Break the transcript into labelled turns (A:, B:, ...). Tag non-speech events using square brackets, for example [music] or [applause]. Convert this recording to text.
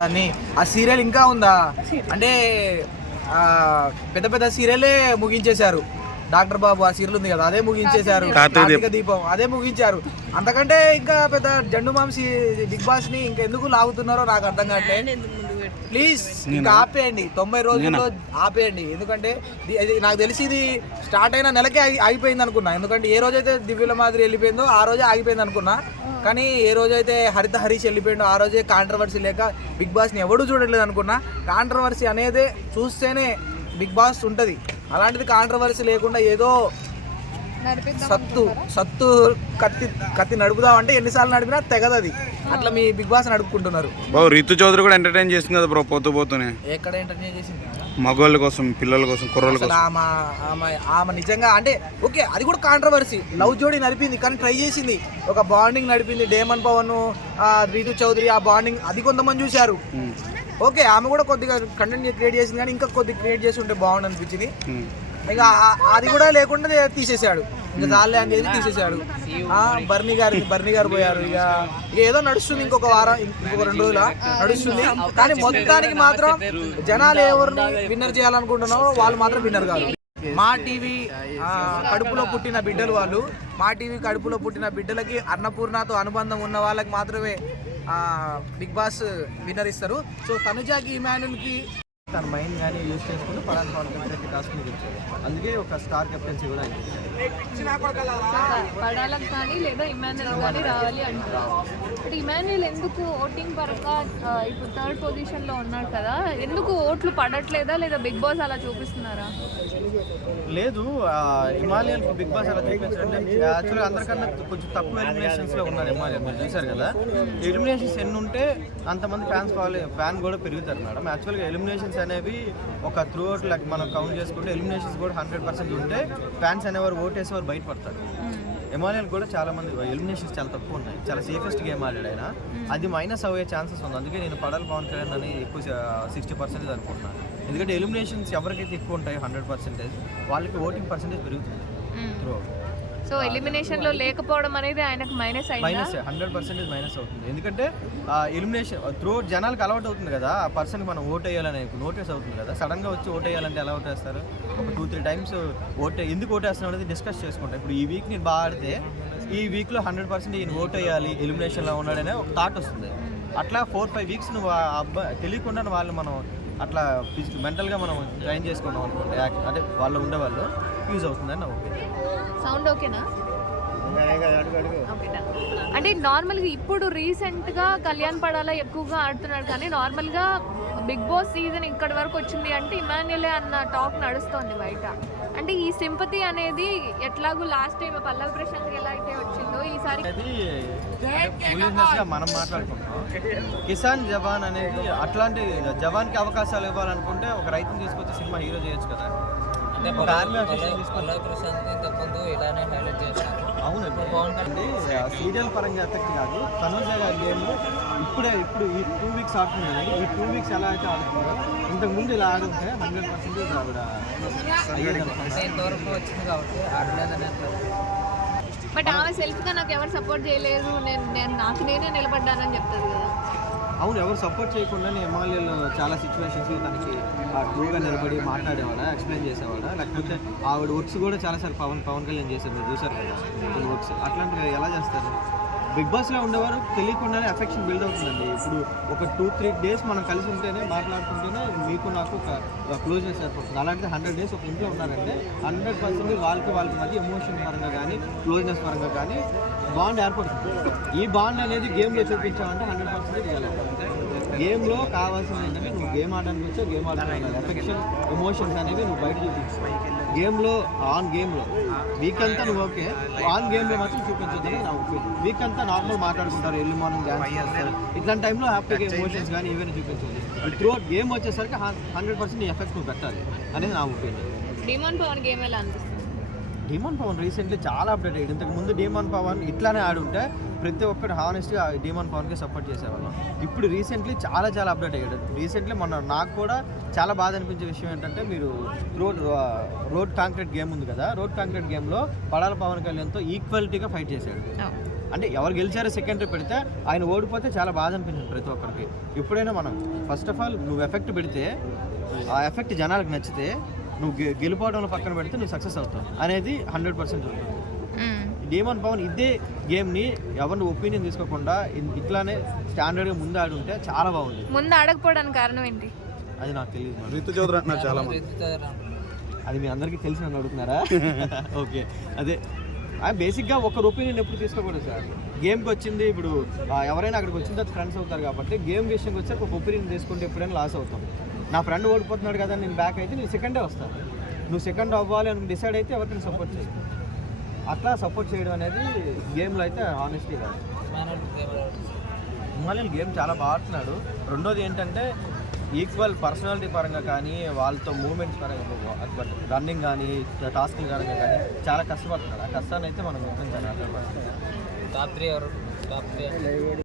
A: అని ఆ సీరియల్ ఇంకా ఉందా? అంటే ఆ, పెద్ద పెద్ద సీరియలే ముగించేశారు. డాక్టర్ బాబు ఆ సీరియల్ ఉంది కదా అదే ముగించేశారు.
B: కార్తీక దీపం
A: అదే ముగించారు. అంతకంటే ఇంకా పెద్ద జండు మాంసి బిగ్ బాస్ని ఇంకా ఎందుకు లాగుతున్నారో నాకు అర్థం కావట్లేదు. ప్లీజ్ ఇంకా ఆపేయండి. తొంభై రోజుల్లో ఆపేయండి. ఎందుకంటే నాకు తెలిసి ఇది స్టార్ట్ అయిన నెలకే ఆగి- ఆగిపోయింది అనుకున్నా. ఎందుకంటే ఏ రోజైతే దివ్యుల మాదిరి వెళ్ళిపోయిందో ఆ రోజే ఆగిపోయింది అనుకున్నా. కానీ ఏ రోజైతే హరిత హరీష్ వెళ్ళిపోయిందో ఆ రోజే కాంట్రవర్సీ లేక బిగ్ బాస్ని ఎవడు చూడట్లేదు అనుకున్నా. కాంట్రవర్సీ అనేది చూస్తేనే బిగ్ బాస్ ఉంటుంది. అలాంటిది కాంట్రవర్సీ లేకుండా ఏదో సత్తు సత్తు కత్తి కత్తి నడుపుదామంటే ఎన్నిసార్లు నడిపినా తెగదది. అట్లా మీ బిగ్ బాస్ నడుపుకుంటున్నారు.
B: బాబు రితు చౌదరి కూడా ఎంటర్టైన్ చేస్తుంది కదా బ్రో పోతూ పోతూనే.
A: ఎక్కడ ఎంటర్టైన్ చేసింది
B: మగవాళ్ళ కోసం పిల్లల కోసం కుర్రోళ్ళ
A: అసలు
B: కోసం.
A: ఆమె ఆమె ఆమె నిజంగా అంటే ఓకే అది కూడా కాంట్రవర్సీ లవ్ జోడీ నడిపింది కానీ ట్రై చేసింది. ఒక బాండింగ్ నడిపింది డేమన్ పవన్ ఆ, రీతు చౌదరి ఆ బాండింగ్ అది కొంతమంది చూశారు. ఓకే ఆమె కూడా కొద్దిగా కంటెంట్ క్రియేట్ చేసింది కానీ ఇంకా కొద్దిగా క్రియేట్ చేసి ఉంటే బాగుండు అనిపించింది.
B: ఉమ్.
A: ఇక అది కూడా లేకుండా తీసేశాడు. ఇంకా చాలే అనేది తీసేశాడు? తీసేసాడు బర్నీ గారు బర్నీ గారు పోయారు. ఇక ఏదో నడుస్తుంది ఇంకొక వారం ఇంకొక రెండు రోజుల నడుస్తుంది. కానీ మొత్తానికి మాత్రం జనాలు ఎవరిని విన్నర్ చేయాలనుకుంటున్నారో వాళ్ళు మాత్రం విన్నర్ కాదు. మా టీవీ కడుపులో పుట్టిన బిడ్డలు వాళ్ళు మా టీవీ కడుపులో పుట్టిన బిడ్డలకి అన్నపూర్ణతో అనుబంధం ఉన్న వాళ్ళకి మాత్రమే బిగ్ బాస్ విన్నర్ ఇస్తారు. సో తనుజాకి ఇమానుల్కి
C: తన మైండ్ కానీ యూజ్ చేసుకుని పలానా పవన్ కళ్యాణ్ టాస్క్ మీద ఇచ్చాడు అందుకే ఒక స్టార్ కెప్టెన్సీ కూడా ఆయన
D: పడాలకు కానీ లేదా ఇమాన్యుల్ కానీ రావాలి అంటారు బట్ ఇమాన్యుల్ ఎందుకు ఓటింగ్ పరంగా ఇప్పుడు థర్డ్ పొజిషన్లో ఉన్నాడు కదా ఎందుకు ఓట్లు పడట్లేదా లేదా బిగ్ బాస్ అలా చూపిస్తున్నారా?
C: లేదు హిమాలయన్ బిగ్ బాస్ అలా చూపించారంటే యాక్చువల్గా అందరికన్నా కొంచెం తక్కువ ఎలిమినేషన్స్లో ఉన్నారు హిమాలయన్ మీరు చూసారు కదా? ఎలిమినేషన్స్ ఎన్ని ఉంటే అంతమంది ఫ్యాన్స్ ఫాలో ఫ్యాన్ కూడా పెరుగుతారు మేడం. యాక్చువల్గా ఎలిమినేషన్స్ అనేవి ఒక త్రూ అవుట్ లైక్ మనం కౌంట్ చేసుకుంటే ఎలిమినేషన్స్ కూడా హండ్రెడ్ పర్సెంట్ ఉంటే ఫ్యాన్స్ అనేవారు ఓటేసేవారు బయటపడతారు. హిమాలయన్ కూడా చాలా మంది ఎలిమినేషన్స్ చాలా తక్కువ ఉన్నాయి. చాలా సేఫెస్ట్ గేమ్ ఆయన. అది మైనస్ అయ్యే ఛాన్సెస్ ఉంది. అందుకే నేను పడాలి పవన్ కళ్యాణ్ అని ఎక్కువ సిక్స్టీ పర్సెంటేజ్ అనుకుంటున్నాను. ఎందుకంటే ఎలిమినేషన్స్ ఎవరికైతే ఎక్కువ ఉంటాయో హండ్రెడ్ పర్సెంటేజ్ వాళ్ళకి ఓటింగ్ పర్సెంటేజ్ పెరుగుతుంది. త్రూ
D: సో ఎలిమినేషన్లో లేకపోవడం అనేది ఆయనకు మైనస్ అయిందా?
C: మైనస్ హండ్రెడ్ పర్సెంటేజ్ మైనస్ అవుతుంది. ఎందుకంటే ఎలిమినేషన్ త్రూ జనాలకు అలవాటు అవుతుంది కదా ఆ పర్సన్ మనం ఓట్ వేయాలని నోటీస్ అవుతుంది కదా. సడన్గా వచ్చి ఓట్ వేయాలంటే ఎలా ఓట్ వేస్తారు? ఒక టూ త్రీ టైమ్స్ ఓట్ ఎందుకు ఓట్ వేస్తున్నాం అనేది డిస్కస్ చేసుకుంటాం. ఇప్పుడు ఈ వీక్ నేను బాగా ఆడితే ఈ వీక్లో హండ్రెడ్ పర్సెంట్ ఈయన ఓట్ వేయాలి ఎలిమినేషన్లో ఉన్నాడనే ఒక థాట్ వస్తుంది. అట్లా ఫోర్ ఫైవ్ వీక్స్ నువ్వు ఆ అబ్బాయి తెలియకుండా వాళ్ళు మనం అట్లా ఫిజికల్ మెంటల్గా మనం ట్రైన్ చేసుకున్నాం అనుకోండి యాక్- అంటే వాళ్ళు ఉండేవాళ్ళు యూజ్ అవుతుందని నా ఒపీనియన్.
D: సౌండ్ ఓకేనా. అంటే నార్మల్గా ఇప్పుడు రీసెంట్గా కళ్యాణ్ పడాలా ఎక్కువగా ఆడుతున్నాడు కానీ నార్మల్గా బిగ్ బాస్ సీజన్ ఇక్కడి వరకు వచ్చింది అంటే ఇమాన్యులే అన్న టాక్ నడుస్తోంది బయట. అంటే ఈ సింపతి అనేది ఎట్లాగూ లాస్ట్ టైం పల్లవి ప్రశాంత్ ఎలా అయితే వచ్చిందో ఈసారి
C: మనం మాట్లాడుకుంటాం కిసాన్ జవాన్ అనేది అట్లాంటి జవాన్కి అవకాశాలు ఇవ్వాలనుకుంటే ఒక రైతుని తీసుకొచ్చి సినిమా హీరో చేయొచ్చు కదా. అవును. ఇప్పుడు బాగుంటుంది సీరియల్ పరంగా ఎఫెక్ట్ కాదు తనుజ గారి గేమ్ ఇప్పుడే ఇప్పుడు ఈ టూ వీక్స్ ఆడుతుంది కదా ఈ టూ వీక్స్ ఎలా అయితే ఆడుతుందో ఇంతకు ముందు ఇలా ఆడుంటే హండ్రెడ్ పర్సెంటేజ్ ఆవిడ. అయ్యేది అనుకుంటా.
E: ఇంతవరకు వచ్చింది కాబట్టి ఆడలేదని అట్లా
D: బట్ ఆమె సెల్ఫ్గా నాకు ఎవరు సపోర్ట్ చేయలేదు. నేను నేను నాకు నేనే నిలబడ్డానని చెప్తుంది కదా.
C: అవును ఎవరు సపోర్ట్ చేయకుండానే ఎమ్మెల్యేలు చాలా సిచ్యువేషన్స్లో తనకి ట్రూగా నిలబడి మాట్లాడేవాడా ఎక్స్ప్లెయిన్ చేసేవాడా? లేకపోతే ఆవిడ వర్క్స్ కూడా చాలాసార్లు పవన్ పవన్ కళ్యాణ్ చేశారు మీరు చూసారు కదా కొన్ని వర్క్స్ అట్లాంటివి ఎలా చేస్తారు? బిగ్ బాస్లో ఉండేవారు తెలియకుండానే అఫెక్షన్ బిల్డ్ అవుతుందండి. ఇప్పుడు ఒక టూ త్రీ డేస్ మనం కలిసి ఉంటేనే మాట్లాడుకుంటేనే మీకు నాకు ఒక క్లోజ్నెస్ ఏర్పడుతుంది అలాంటిది హండ్రెడ్ డేస్ ఒక ఇంట్లో ఉన్నారంటే హండ్రెడ్ పర్సెంట్ వాళ్ళకి వాళ్ళకి మధ్య ఎమోషన్ పరంగా కానీ క్లోజ్నెస్ పరంగా కానీ బాండ్ ఏర్పడుతుంది. ఈ బాండ్ అనేది గేమ్లో చూపించామంటే హండ్రెడ్ పర్సెంట్ గేమ్లో కావాల్సింది ఏంటంటే నువ్వు గేమ్ ఆడడానికి వచ్చా గేమ్ ఆడడానికి ఎఫెక్షన్ ఎమోషన్స్ అనేవి నువ్వు బయట చూపించు. గేమ్లో ఆన్ గేమ్లో. వీక్ అంతా నువ్వు ఓకే. ఆన్ గేమ్లో మాత్రం చూపించొద్దని నా ఒపీనియన్. వీక్ అంతా నార్మల్ మాట్లాడుకుంటారు ఎర్లీ మార్నింగ్ డ్యాన్స్ చేస్తారు. ఇట్లాంటి టైంలో హ్యాపీగా ఎమోషన్స్ కానీ ఏవైనా చూపించండి త్రూ అవుట్ గేమ్ వచ్చేసరికి హండ్రెడ్ పర్సెంట్ నీ ఎఫెక్ట్ నువ్వు పెట్టాలి అనేది నా ఒపీనియన్.
D: డిమాండ్ పవన్ గేమ్ ఎలా అనిపిస్తుంది?
C: డీమాన్ పవన్ రీసెంట్లీ చాలా అప్డేట్ అయ్యాడు ఇంతకు ముందు డీమాన్ పవన్ ఇట్లానే ఆడుంటే ప్రతి ఒక్కరు హానెస్ట్గా డీమాన్ పవన్కి సపోర్ట్ చేసేవాళ్ళం ఇప్పుడు రీసెంట్లీ చాలా చాలా అప్డేట్ అయ్యాడు. రీసెంట్లీ మొన్న నాకు కూడా చాలా బాధ అనిపించే విషయం ఏంటంటే మీరు రోడ్ రోడ్ కాంక్రీట్ గేమ్ ఉంది కదా రోడ్ కాంక్రీట్ గేమ్లో పడాల పవన్ కళ్యాణ్తో ఈక్వాలిటీగా ఫైట్ చేశాడు. అంటే ఎవరు గెలిచారో సెకండరీ పెడితే ఆయన ఓడిపోతే చాలా బాధ అనిపించింది ప్రతి ఒక్కరికి. ఎప్పుడైనా మనం ఫస్ట్ ఆఫ్ ఆల్ నువ్వు ఎఫెక్ట్ పెడితే ఆ ఎఫెక్ట్ జనాలకు నచ్చితే నువ్వు గె- గెలుపోవడంలో పక్కన పెడితే నువ్వు సక్సెస్ అవుతావు అనేది హండ్రెడ్ పర్సెంట్ ఉంటుంది
D: మ్మ్.
C: డేమన్ పవన్ ఇదే గేమ్ని ఎవరిని ఒపీనియన్ తీసుకోకుండా ఇట్లానే స్టాండర్డ్గా ముందు ఆడి ఉంటే చాలా బాగుంది.
D: ముందు అడగపోవడానికి కారణం ఏంటి?
C: అది నాకు తెలియదు మరి.
B: రితు చౌదరి అంటున్నారు చాలా.
C: అది మీ అందరికీ తెలిసి నన్ను అడుగుతున్నారా? [laughs] ఓకే. అదే బేసిక్గా ఒక ఒపీనియన్ ఎప్పుడు తీసుకోకూడదు సార్. గేమ్కి వచ్చింది ఇప్పుడు ఎవరైనా అక్కడికి వచ్చిన తర్వాత ఫ్రెండ్స్ అవుతారు కాబట్టి గేమ్ విషయంకి వచ్చాక ఒక ఒపీనియన్ తీసుకుంటే ఎప్పుడైనా లాస్ అవుతాం. నా ఫ్రెండ్ ఓడిపోతున్నాడు కదా నేను బ్యాక్ అయితే నేను సెకండే వస్తాను నువ్వు సెకండ్ అవ్వాలి అని డిసైడ్ అయితే ఎవరికైనా సపోర్ట్ చేయి అట్లా సపోర్ట్ చేయడం అనేది గేమ్లో అయితే ఆనెస్ట్లీ కాదు.
E: మానవుడు గేమ్ ఆడుతున్నాడు.
C: హిమాలయన్ గేమ్ చాలా బాగా ఆడుతున్నాడు. రెండోది ఏంటంటే ఈక్వల్ పర్సనాలిటీ పరంగా కానీ వాళ్ళతో మూమెంట్స్ పరంగా రన్నింగ్ కానీ టాస్క్లు పరంగా కానీ చాలా కష్టపడుతున్నాడు. ఆ కష్టాన్ని అయితే మనం గుర్తించాలి
E: టాప్ త్రీ ఎవరు? Top three